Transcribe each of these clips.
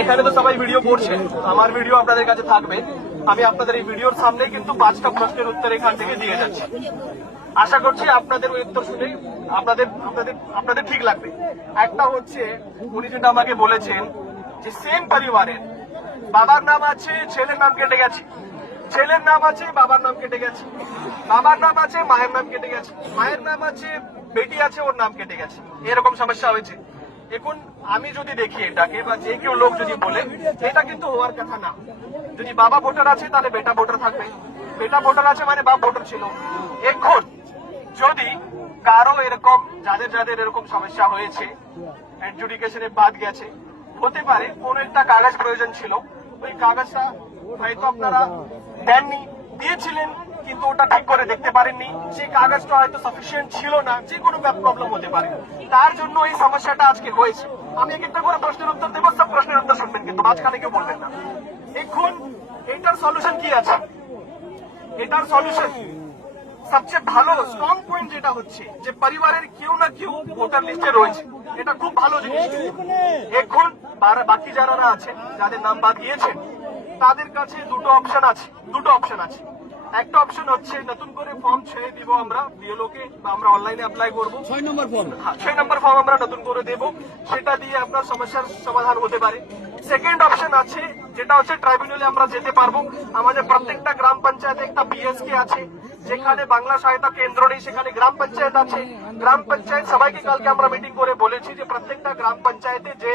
এখানে তো সবাই ভিডিও করছে, আমার ভিডিও আপনাদের কাছে থাকবে। আমি আপনাদের এই ভিডিওর সামনে কিন্তু 5টা প্রশ্নের উত্তর এখান থেকে দিয়ে যাচ্ছি। আশা করছি আপনাদের ওই উত্তর শুনে আপনাদের ঠিক লাগবে। একটা হচ্ছে, উনি যেটা আমাকে বলেছেন যে সেম পরিবারের বাবার নাম আছে, ছেলের নাম কেটে গেছে, ছেলের নাম আছে, বাবার নাম কেটে গেছে, বাবার নাম আছে, মায়ের নাম কেটে গেছে, মায়ের নাম আছে, বেটি আছে, ওর নাম কেটে গেছে, এরকম সমস্যা হয়েছে। এখন আমি যদি দেখি এটাকে, বা যে কেউ লোক যদি বলে, এটা কিন্তু হওয়ার কথা না। যদি বাবা ভোটার আছে তাহলে বেটা ভোটার থাকবে, বেটা ভোটার আছে মানে বাপ ভোটার ছিল। এখন যদি কারো এরকম, যাদের যাদের এরকম সমস্যা হয়েছে, অ্যাডজুডিকেশনে বাদ গেছে, হতে পারে কোন একটা কাগজ প্রয়োজন ছিল, ওই কাগজটা হয়তো আপনারা দেননি, দিয়েছিলেন কিন্তু ওটা ঠিক করে দেখতে পারেননি, সেই কাগজটা হয়তো সাফিসিয়েন্ট ছিল না, যে কোনো প্রবলেম হতে পারে, তার জন্য এই সমস্যাটা আজকে হয়েছে। আমি এক একটা করে প্রশ্নের উত্তর দেবো, সব প্রশ্নের উত্তর শুনবেন, কিন্তু মাঝখানে কেউ বলবেন না। এখন এটার সলিউশন কি আছে? এটার সলিউশন সবচেয়ে ভালো স্ট্রং পয়েন্ট যেটা হচ্ছে যে পরিবারের কেউ না কেউ ভোটার লিস্টে রয়েছে, এটা খুব ভালো জিনিস। এখন বাকি যারা আছে, যাদের নাম বাদ দিয়েছেন, তাদের কাছে দুটো অপশন আছে। একটা অপশন হচ্ছে নতুন করে ফর্ম ছেড়ে দিব আমরা বিএলওকে, বা আমরা অনলাইনে অ্যাপ্লাই করবো। 6 নম্বর ফর্ম আমরা নতুন করে দেব, সেটা দিয়ে আপনার সমস্যার সমাধান হতে পারে। সেকেন্ড অপশন আছে, যেটা হচ্ছে ট্রাইব্যুনালে আমরা যেতে পারবো। আমাদের প্রত্যেকটা গ্রাম পঞ্চায়েতে একটা বিএসকে আছে, যেখানে বাংলা সহায়তা কেন্দ্র নেই, সেখানে গ্রাম পঞ্চায়েত আছে। গ্রাম পঞ্চায়েত সবাইকে কালকে আমরা মিটিং করে বলেছি যে প্রত্যেকটা গ্রাম পঞ্চায়েতে যে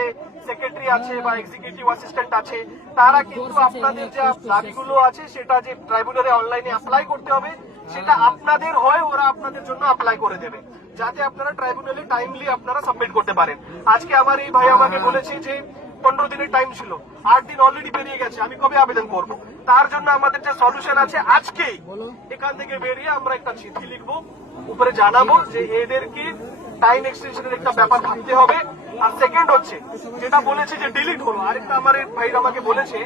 সেক্রেটারি আছে বা এক্সিকিউটিভ অ্যাসিস্ট্যান্ট আছে, তারা কিন্তু আপনাদের যে দাবিগুলো আছে সেটা যে ট্রাইব্যুনালে অনলাইনে অ্যাপ্লাই করতে হবে, সেটা আপনাদের হয়, ওরা আপনাদের জন্য অ্যাপ্লাই করে দেবে, যাতে আপনারা ট্রাইব্যুনালে টাইমলি আপনারা সাবমিট করতে পারেন। আজকে আমার এই ভাই আমাকে বলেছে যে 15 দিনের টাইম ছিল, 8 দিন অলরেডি বেরিয়ে গেছে, আমি কবে আবেদন করব? তার জন্য আমাদের যে সলিউশন আছে, আজকেই এখান থেকে বেরিয়ে আমরা একটা চিঠি লিখবো, উপরে জানাবো যে এদেরকে টাইম এক্সটেনশনের একটা ব্যাপার ভাবতে হবে। আর সেকেন্ড হচ্ছে, যেটা বলেছে যে ডিলিট হলো, আরেকটা আমার ভাই আমাকে বলেছে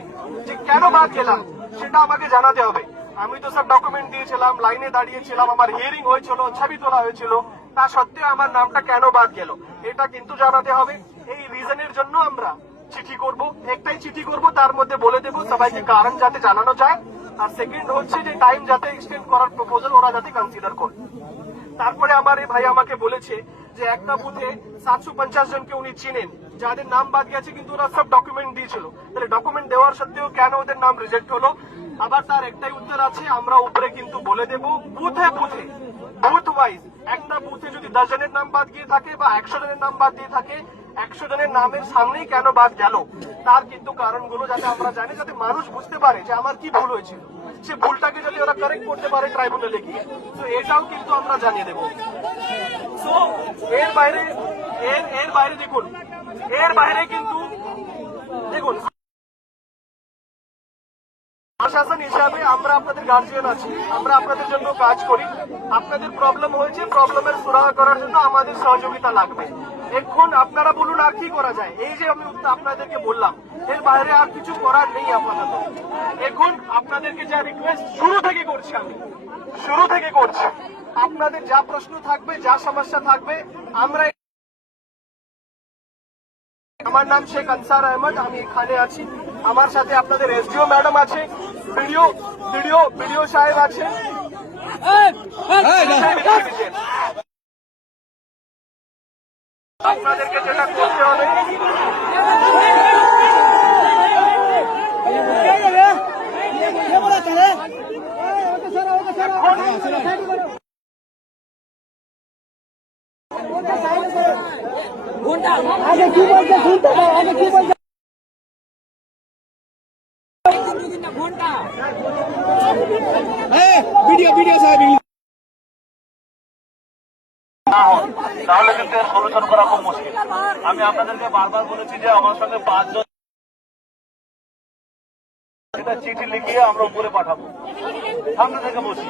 যে কেন বাদ গেলাম সেটা আমাকে জানাতে হবে। আমি তো সব ডকুমেন্ট দিয়েছিলাম, লাইনে দাঁড়িয়েছিলাম, আমার হিয়ারিং হয়েছিল, ছবি তোলা হয়েছিল, তা সত্ত্বেও আমার নামটা কেন বাদ গেল এটা কিন্তু জানাতে হবে। এই রিজনের জন্য আমরা চিঠি করব, একটাই চিঠি করব, তার মধ্যে বলে দেব সবাইকে কারণ যাতে জানানো যায়। আর সেকেন্ড হচ্ছে যে টাইম যাতে এক্সটেন্ড করার প্রপোজাল ওরা যাতে কনসিডার করে। তারপরে আমার এই ভাই আমাকে বলেছে যে একটা বুথে 750 জনকে উনি চিনেন, যাদের নাম বাদ গেছে কিন্তু ওরা সব ডকুমেন্ট দিয়েছিল, তাহলে ডকুমেন্ট দেওয়ার সত্ত্বেও কেন ওদের নাম রিজেক্ট হলো? আবার তার একটাই উত্তর আছে, আমরা উপরে কিন্তু বলে দেব বুথ ওয়াইজ, একটা বুথে যদি 10 জনের নাম বাদ গিয়ে থাকে বা 100 জনের নাম বাদ দিয়ে থাকে, 100 জনের নামের সামনেই কেন বাদ গেল তার কিন্তু কারণগুলো যাতে আমরা জানি, যাতে মানুষ বুঝতে পারে যে আমার কি ভুল হয়েছিল, সে ভুলটাকে যদি ওরা কারেক্ট করতে পারে ট্রাইব্যুনালে গিয়ে, তো এটাও কিন্তু আমরা জানিয়ে দেব। তো এর বাইরে কিন্তু দেখুন, প্রশাসন হিসাবে আমরা আপনাদের গার্জিয়ান আছি, আমরা আপনাদের জন্য কাজ করি। আপনাদের প্রবলেম হয়েছে, প্রবলেমের সুরাহা করার জন্য আমাদের সহযোগিতা লাগবে। এখন আপনারা বলুন আর কি করা যায়? এই যে আমি আপনাদেরকে বললাম, এর বাইরে আর কিছু করার নেই আপাতত। এখন আপনাদেরকে যা রিকোয়েস্ট শুরু থেকে করছি, আপনাদের যা প্রশ্ন থাকবে, যা সমস্যা থাকবে, আমরা, আমার নাম শেখ আনসার আহমদ, আমি এখানে আছি, আমার সাথে আপনাদের এসডিও ম্যাডাম আছে, বিডিও সাহেব আছে, আপনাদেরকে যেটা করতে হবে, আগে কি বলছে শুনতে পাও, আগে কি বলছে ভিডিও সাহেব, তাহলে কিন্তু এর সলিউশন করা খুব মুশকিল। আমি আপনাদেরকে বারবার বলেছি যে আমার সঙ্গে 5 জন চিঠি লিখিয়ে আমরা উপরে পাঠাবো, সামনে থেকে বসি।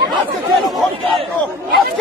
আজকে